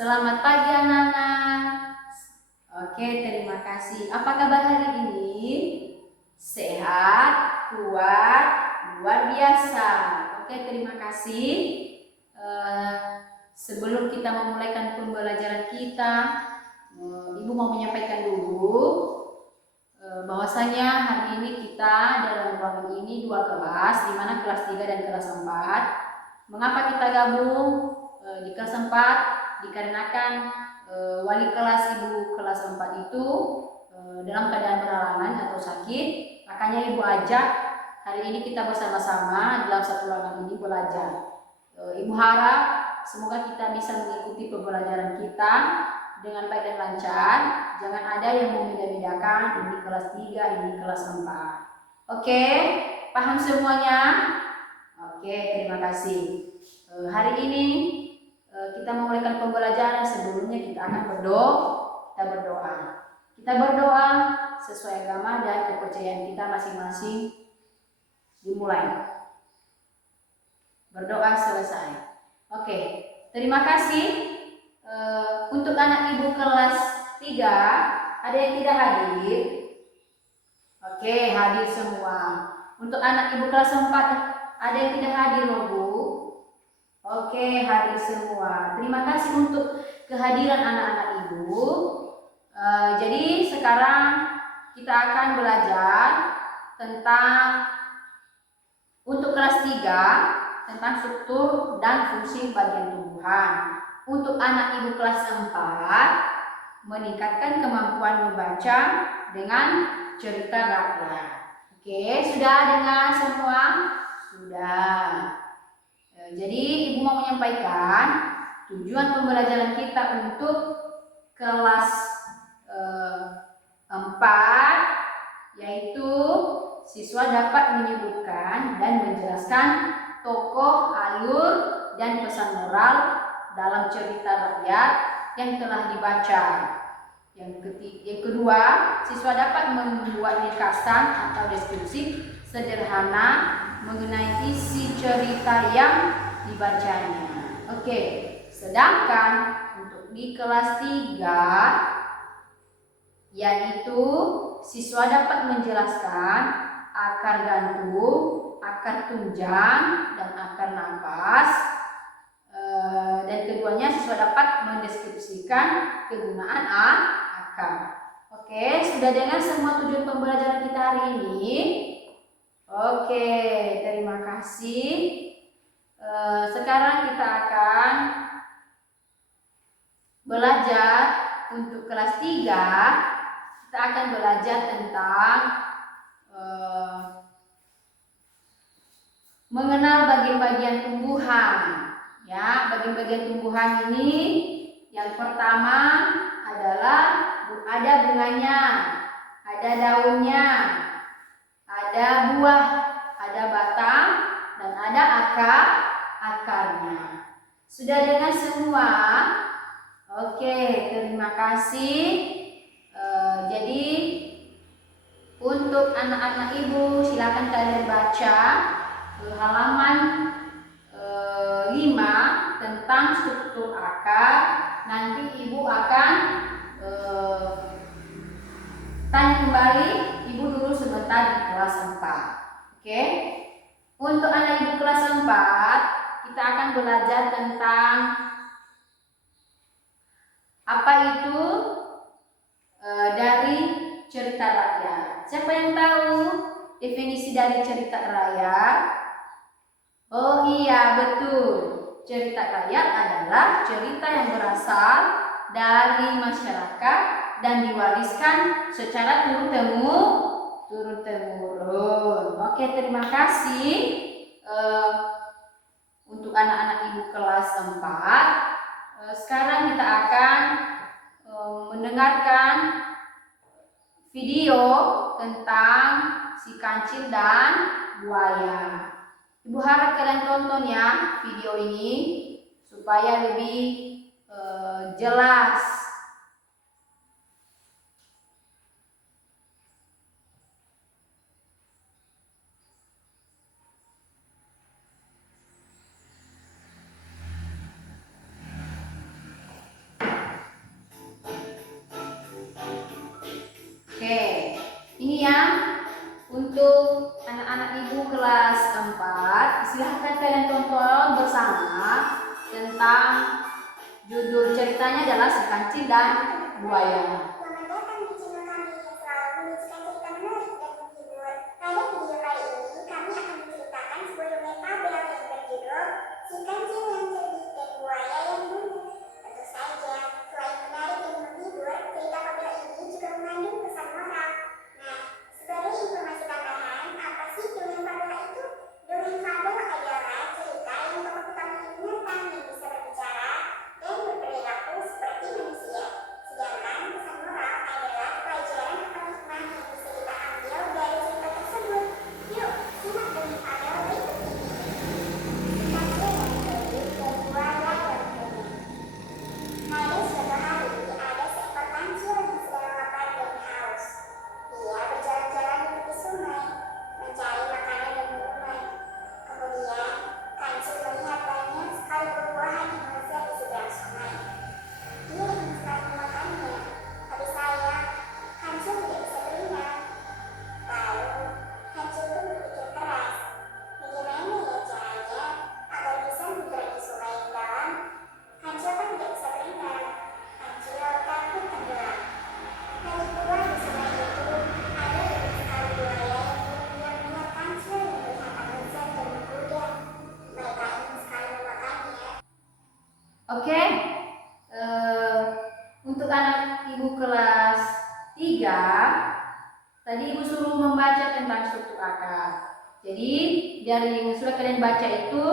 Selamat pagi anak-anak. Oke, terima kasih. Apa kabar hari ini? Sehat, kuat, luar biasa. Oke, terima kasih. Sebelum kita memulaikan pembelajaran kita, Ibu mau menyampaikan dulu bahwasanya hari ini kita dalam ruangan ini dua kelas, di mana kelas 3 dan kelas 4. Mengapa kita gabung di kelas 4? Dikarenakan wali kelas Ibu kelas 4 itu dalam keadaan berhalangan atau sakit, makanya Ibu ajak hari ini kita bersama-sama dalam satu ruangan ini belajar. Ibu harap semoga kita bisa mengikuti pembelajaran kita dengan baik dan lancar. Jangan ada yang membeda-bedakan, ini kelas 3, ini kelas 4. Oke, paham semuanya? Oke, terima kasih. Hari ini kita memulaikan pembelajaran. Sebelumnya kita akan berdoa. Kita berdoa sesuai agama dan kepercayaan kita masing-masing. Dimulai. Berdoa selesai. Oke, terima kasih. Untuk anak Ibu kelas 3, ada yang tidak hadir? Oke, hadir semua. Untuk anak Ibu kelas 4, ada yang tidak hadir loh Bu? Oke, hadir semua. Terima kasih untuk kehadiran anak-anak Ibu. Jadi sekarang kita akan belajar tentang untuk kelas 3 tentang struktur dan fungsi bagian tumbuhan. Untuk anak Ibu kelas 4, meningkatkan kemampuan membaca dengan cerita rakyat. Oke, sudah dengar semua? Sudah. Jadi Ibu mau menyampaikan tujuan pembelajaran kita untuk kelas 4, yaitu siswa dapat menyebutkan dan menjelaskan tokoh, alur, dan pesan moral dalam cerita rakyat yang telah dibaca. Yang kedua, siswa dapat membuat ringkasan atau deskripsi sederhana mengenai isi cerita yang dibacanya. Oke, sedangkan untuk di kelas 3, yaitu siswa dapat menjelaskan akar gantung, akar tunjang, dan akar nafas. Dan keduanya siswa dapat mendeskripsikan kegunaan akar. Oke, sudah dengar semua tujuan pembelajaran kita hari ini? Oke, terima kasih. Sekarang kita akan belajar untuk kelas 3. Kita akan belajar tentang mengenal bagian-bagian tumbuhan. Ya, bagian-bagian tumbuhan ini yang pertama adalah ada bunganya, ada daunnya, ada buah, ada batang, dan ada akarnya. Sudah dengar semua? Oke, terima kasih. Jadi untuk anak-anak Ibu silakan kalian baca halaman 5 tentang struktur akar. Nanti Ibu akan tanya kembali Ibu dulu sebentar di kelas 4. Oke? Untuk anak Ibu kelas 4, kita akan belajar tentang apa itu dari cerita rakyat. Siapa yang tahu definisi dari cerita rakyat? Oh iya, betul. Cerita rakyat adalah cerita yang berasal dari masyarakat dan diwariskan secara turun-temurun. Oke, terima kasih. Untuk anak-anak Ibu kelas 4, sekarang kita akan mendengarkan video tentang si kancil dan buaya. Ibu harap kalian tonton ya video ini supaya lebih jelas. silahkan kalian tonton bersama tentang judul ceritanya adalah Si Kancil dan Buaya. Oke, untuk anak ibu kelas 3, tadi ibu suruh membaca tentang struktur akar. Jadi dari yang sudah kalian baca itu,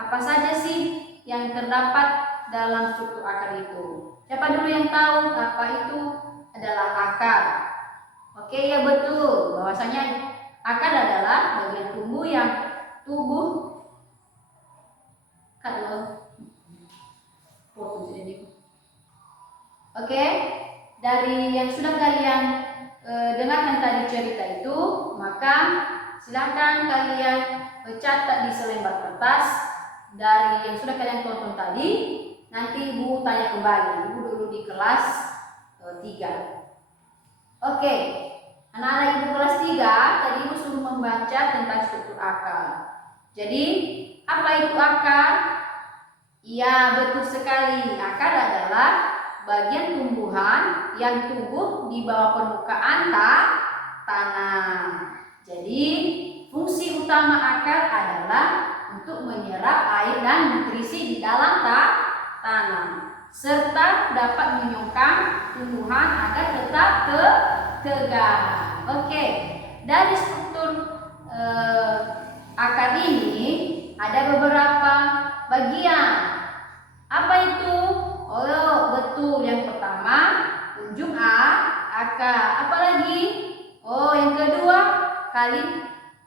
apa saja sih yang terdapat dalam struktur akar itu? Siapa dulu yang tahu apa itu adalah akar? Oke, ya betul, bahwasanya akar adalah bagian tubuh kalau Oke, dari yang sudah kalian dengarkan tadi cerita itu, maka silakan kalian catat di selembar kertas dari yang sudah kalian tonton tadi. Nanti ibu tanya kembali, ibu dulu di kelas 3. Oke, anak-anak ibu kelas 3 tadi ibu suruh membaca tentang struktur akar. Jadi, apa itu akar? Iya, betul sekali. Akar adalah bagian tumbuhan yang tumbuh di bawah permukaan tanah. Jadi, fungsi utama akar adalah untuk menyerap air dan nutrisi di dalam tanah, serta dapat menyongkang tumbuhan agar tetap tegak. Oke, dari struktur akar ini ada beberapa bagian. Apa itu? Oh, betul. Yang pertama, ujung akar. Apa lagi? Oh, yang kedua,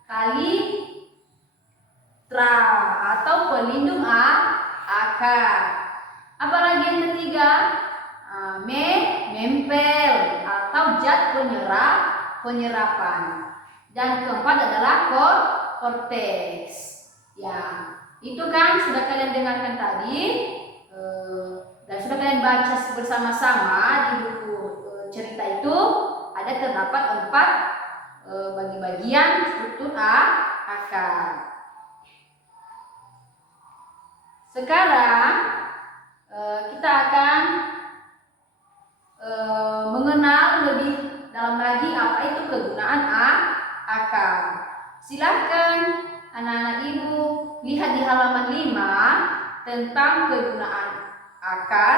kalitra atau pelindung akar. Apa lagi yang ketiga? Mempel atau zat penyerapan. Dan keempat adalah korteks. Ya, itu kan sudah kalian dengarkan tadi. Dan sudah kalian baca bersama-sama di buku cerita itu, ada terdapat 4 bagi-bagian struktur akar. Sekarang kita akan mengenal lebih dalam lagi apa itu kegunaan akar. Silakan anak-anak ibu lihat di halaman 5 tentang kegunaan akar.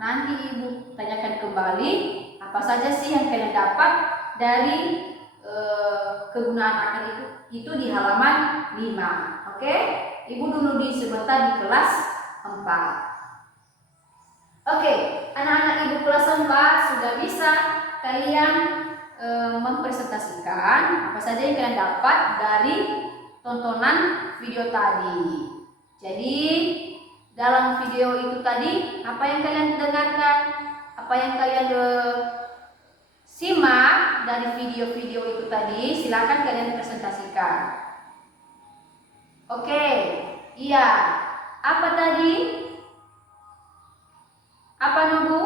Nanti ibu tanyakan kembali apa saja sih yang kalian dapat dari kegunaan akar itu di halaman 5. Oke, ibu dulu sebentar di kelas 4. Oke, anak-anak ibu kelas 4 sudah bisa kalian mempresentasikan apa saja yang kalian dapat dari tontonan video tadi. Jadi dalam video itu tadi, apa yang kalian dengarkan, apa yang kalian simak dari video-video itu tadi, silakan kalian presentasikan. Oke, iya. Apa tadi? Apa Nubu?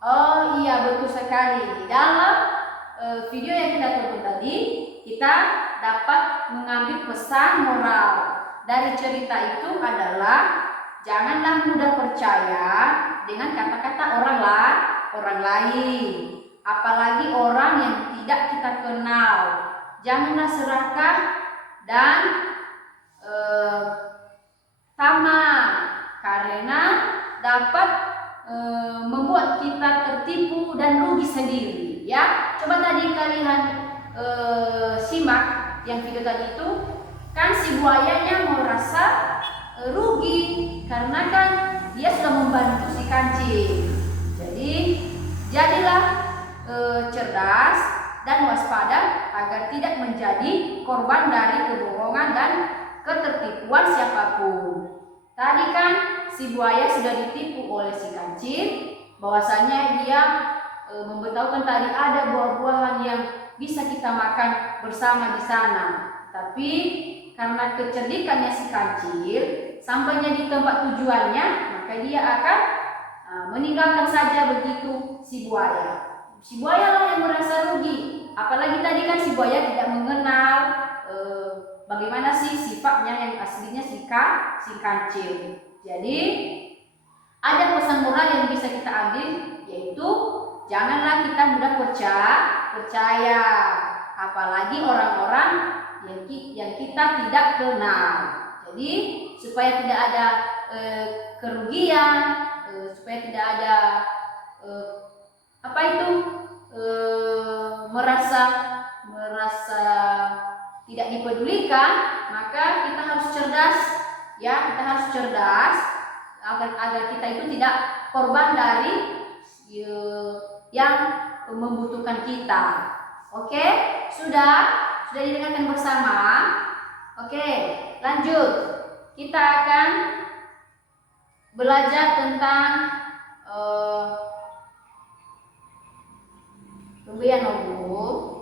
Oh iya, betul sekali. Di dalam video yang kita tonton tadi, kita dapat mengambil pesan moral. dari cerita itu adalah janganlah mudah percaya dengan kata-kata orang lain, apalagi orang yang tidak kita kenal. Janganlah serakah dan tamak, karena dapat membuat kita tertipu dan rugi sendiri. Ya, coba tadi kalian simak yang video tadi itu, kan si buayanya merasa rugi karena kan dia sudah membantu si kancing. Jadi jadilah cerdas dan waspada agar tidak menjadi korban dari kebohongan dan ketertipuan siapapun. Tadi kan si buaya sudah ditipu oleh si kancing, bahwasanya dia memberitahukan tadi ada buah-buahan yang bisa kita makan bersama di sana. Tapi karena kecerdikannya si kancil, sampainya di tempat tujuannya, maka dia akan meninggalkan saja begitu si buaya. Si buaya lah yang merasa rugi. Apalagi tadi kan si buaya tidak mengenal bagaimana sih sifatnya yang aslinya si kancil. Jadi ada pesan moral yang bisa kita ambil, yaitu janganlah kita mudah percaya, apalagi orang-orang yang kita tidak kenal. Jadi supaya tidak ada kerugian, supaya tidak ada merasa tidak dipedulikan, maka kita harus cerdas, ya, kita harus cerdas agar kita itu tidak korban dari yang membutuhkan kita. Oke, sudah didengarkan bersama. Oke, lanjut. Kita akan belajar tentang pemberian nobu.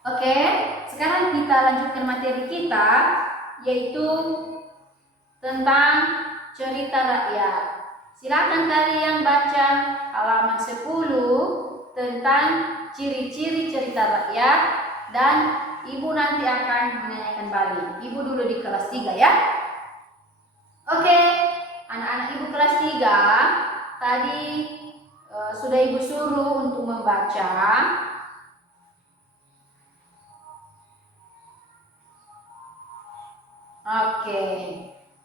Oke, sekarang kita lanjutkan materi kita, yaitu tentang cerita rakyat. Silakan kalian baca halaman 10 tentang ciri-ciri cerita rakyat, dan ibu nanti akan menanyakan balik. Ibu dulu di kelas 3 ya. Oke, anak-anak ibu kelas 3 tadi sudah ibu suruh untuk membaca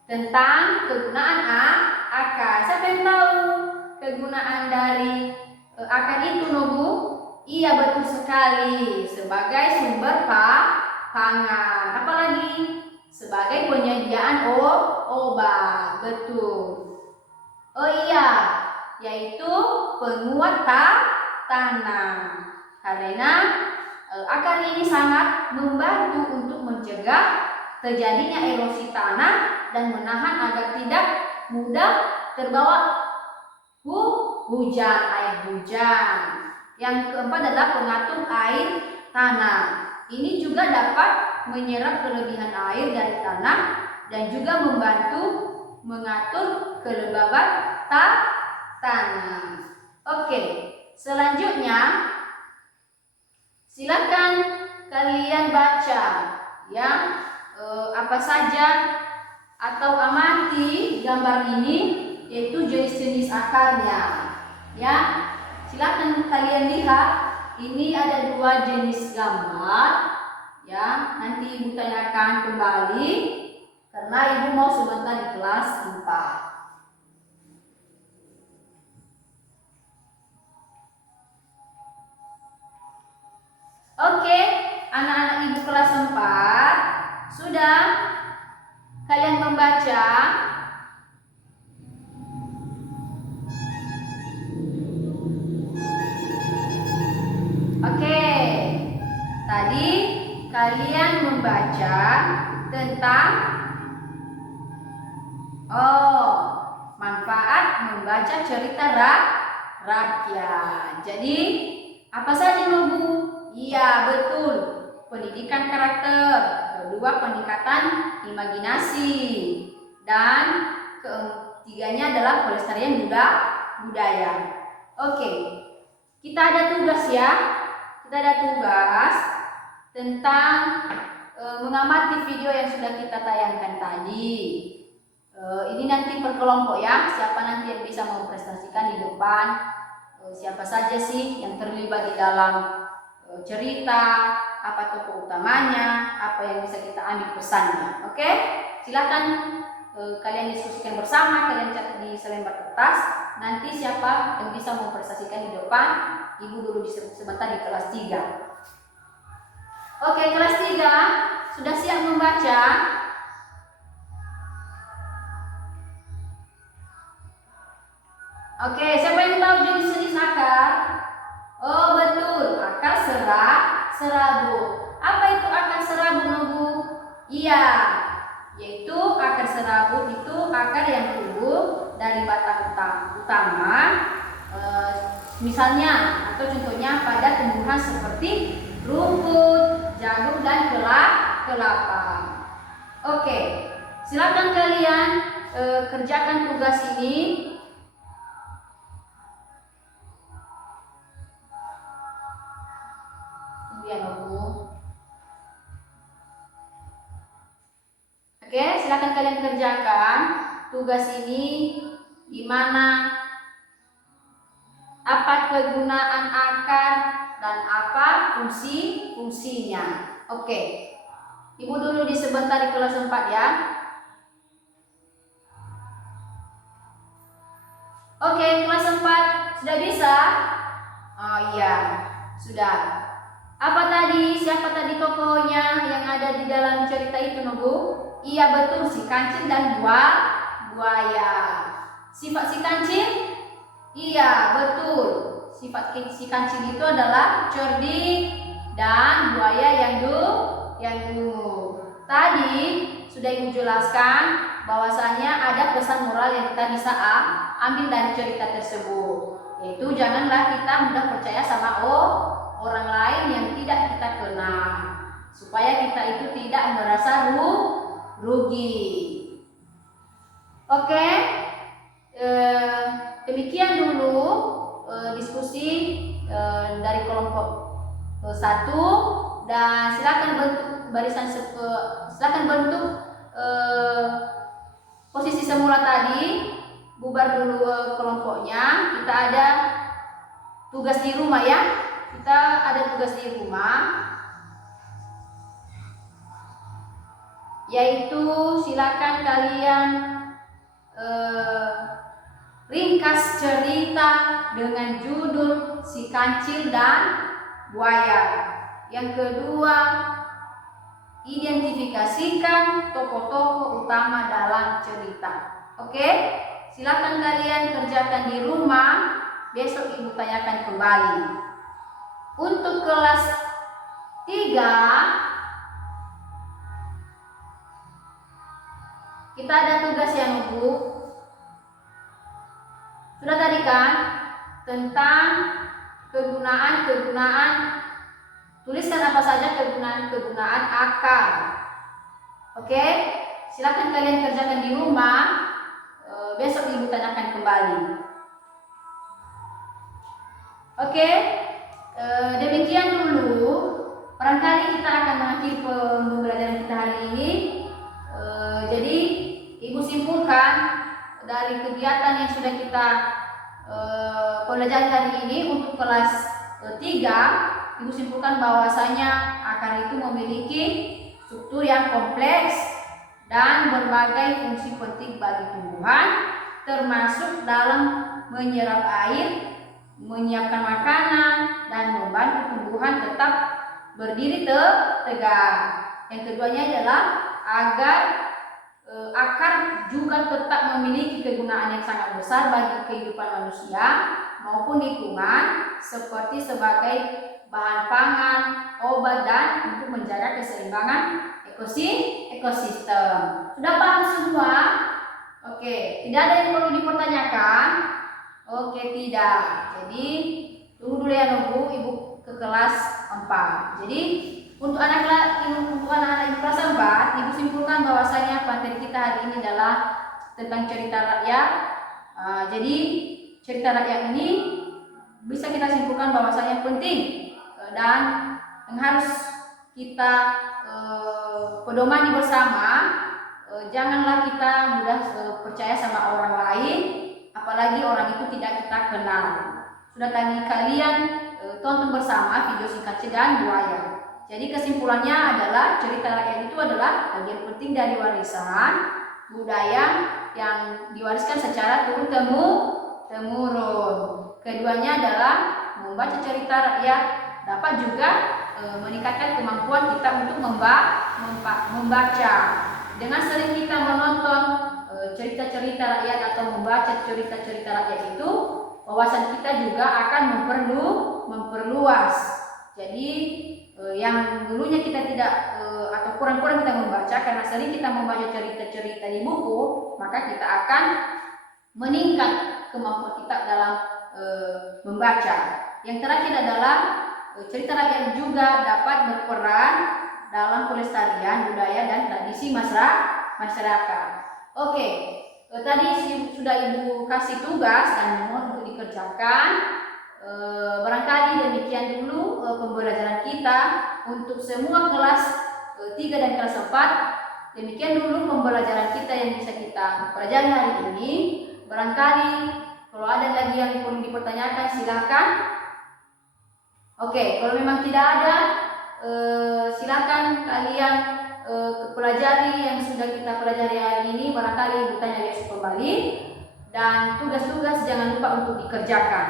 tentang kegunaan akar. Siapa yang tahu kegunaan dari akar itu, Nobu? Iya, betul sekali. Sebagai sumber pangan. Apalagi sebagai penyediaan obat. Betul. Oh iya, yaitu penguat tanah. Karena akar ini sangat membantu untuk mencegah terjadinya erosi tanah dan menahan agar tidak mudah terbawa air hujan. Yang keempat adalah pengatur air tanah. Ini juga dapat menyerap kelebihan air dari tanah dan juga membantu mengatur kelembaban tanah. Oke, selanjutnya silakan kalian baca ya. Apa saja atau amati gambar ini, yaitu jenis-jenis akarnya ya. Silakan kalian lihat, ini ada 2 jenis gambar ya. Nanti ibu tanyakan kembali karena ibu mau sebentar di kelas 4. Oke, anak-anak ibu kelas 4, sudah kalian membaca? Oke, tadi kalian membaca tentang manfaat membaca cerita rakyat. Jadi apa saja, Nobu? Iya, betul. Pendidikan karakter, kedua peningkatan imajinasi, dan ketiganya adalah pelestarian budaya. Oke, kita ada tugas ya. kita ada tugas tentang mengamati video yang sudah kita tayangkan tadi. Ini nanti per kelompok ya, siapa nanti yang bisa mempresentasikan di depan, siapa saja sih yang terlibat di dalam cerita, apa tokoh utamanya, apa yang bisa kita ambil pesannya. Oke, silakan kalian diskusikan bersama, kalian catat di selembar kertas. Nanti siapa yang bisa mempresentasikan di depan, ibu dulu sebentar di kelas 3. Oke, kelas 3 sudah siap membaca? Oke, siapa yang tahu jenis-jenis akar? Oh betul, akar serabut. Apa itu akar serabut, Nobu? Iya, yaitu akar serabut itu akar yang tumbuh dari batang utama, misalnya atau contohnya pada tumbuhan seperti rumput, jagung dan kelapa. Oke, silakan kalian kerjakan tugas ini. Oke, silakan kalian kerjakan tugas ini, di mana apa kegunaan akar dan apa fungsinya. Oke, ibu dulu di sebentar di kelas 4 ya. Oke, kelas 4 sudah bisa? Oh iya, sudah. Apa tadi? Siapa tadi tokohnya yang ada di dalam cerita itu, Nobu? Iya betul, si kancil dan buaya. Sifat si kancil? Iya betul. Sifat si kancil itu adalah cerdik dan buaya yang dungu. Tadi sudah ibu jelaskan bahwasanya ada pesan moral yang kita bisa ambil dari cerita tersebut, yaitu janganlah kita mudah percaya sama orang lain yang tidak kita kenal, supaya kita itu tidak merasa rugi. Oke, demikian dulu diskusi dari kelompok 1, dan silakan bentuk barisan, silakan bentuk posisi semula tadi, bubar dulu kelompoknya. Kita ada tugas di rumah ya, kita ada tugas di rumah, yaitu silakan kalian ringkas cerita dengan judul si kancil dan buaya. Yang kedua, identifikasikan tokoh-tokoh utama dalam cerita. Oke, silakan kalian kerjakan di rumah, besok ibu tanyakan kembali. Untuk kelas 3 kita ada tugas yang ibu sudah tadi kan, tentang kegunaan, tuliskan apa saja kegunaan akar. Oke, silakan kalian kerjakan di rumah, besok ibu tanyakan kembali. Oke, demikian dulu. Barangkali kita akan mengakhiri pembelajaran kita hari ini. Jadi ibu simpulkan dari kegiatan yang sudah kita pelajari hari ini untuk kelas 3, ibu simpulkan bahwasanya akar itu memiliki struktur yang kompleks dan berbagai fungsi penting bagi tumbuhan, termasuk dalam menyerap air, menyiapkan makanan, dan membantu tumbuhan tetap berdiri tegak. Yang keduanya adalah agar akar juga tetap memiliki kegunaan yang sangat besar bagi kehidupan manusia maupun lingkungan, seperti sebagai bahan pangan, obat, dan untuk menjaga keseimbangan ekosistem. Sudah paham semua? Oke, tidak ada yang perlu dipertanyakan? Oke, tidak. Jadi tunggu dulu ya Nobu, ibu ke kelas 4. Jadi untuk anak-anak ibu kelas 4, ibu simpulkan bahwasanya materi kita hari ini adalah tentang cerita rakyat. Jadi cerita rakyat ini bisa kita simpulkan bahwasanya penting dan yang harus kita pedomani bersama, janganlah kita mudah percaya sama orang lain, apalagi orang itu tidak kita kenal. Sudah tadi kalian tonton bersama video singkat Cegahan Buaya. Jadi kesimpulannya adalah cerita rakyat itu adalah bagian penting dari warisan budaya yang diwariskan secara turun-temurun. Keduanya adalah membaca cerita rakyat dapat juga meningkatkan kemampuan kita untuk membaca. Dengan sering kita menonton cerita-cerita rakyat atau membaca cerita-cerita rakyat itu, wawasan kita juga akan memperluas. Jadi yang dulunya kita tidak atau kurang-kurang kita membaca, karena sering kita membaca cerita-cerita di buku, maka kita akan meningkat kemampuan kita dalam membaca. Yang terakhir adalah cerita rakyat juga dapat berperan dalam pelestarian budaya dan tradisi masyarakat. Oke, tadi sudah Ibu kasih tugas dan mohon untuk dikerjakan. Barangkali demikian dulu pembelajaran kita untuk semua kelas 3 dan kelas 4. Demikian dulu pembelajaran kita yang bisa kita pelajari hari ini. Barangkali kalau ada lagi yang perlu dipertanyakan, silakan. Oke, kalau memang tidak ada, silakan kalian pelajari yang sudah kita pelajari hari ini. Barangkali Ibu tanya besok kembali, dan tugas-tugas jangan lupa untuk dikerjakan.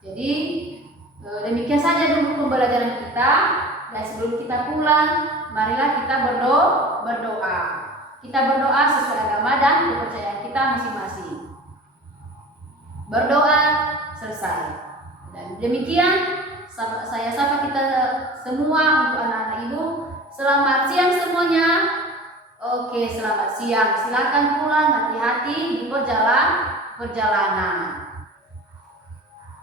Jadi demikian saja dulu pembelajaran kita, dan sebelum kita pulang, marilah kita berdoa. Kita berdoa sesuai agama dan kepercayaan kita masing-masing. Berdoa selesai. Dan demikian saya sapa kita semua untuk anak-anak Ibu. Selamat siang semuanya. Oke, selamat siang. Silakan pulang, hati-hati di perjalanan.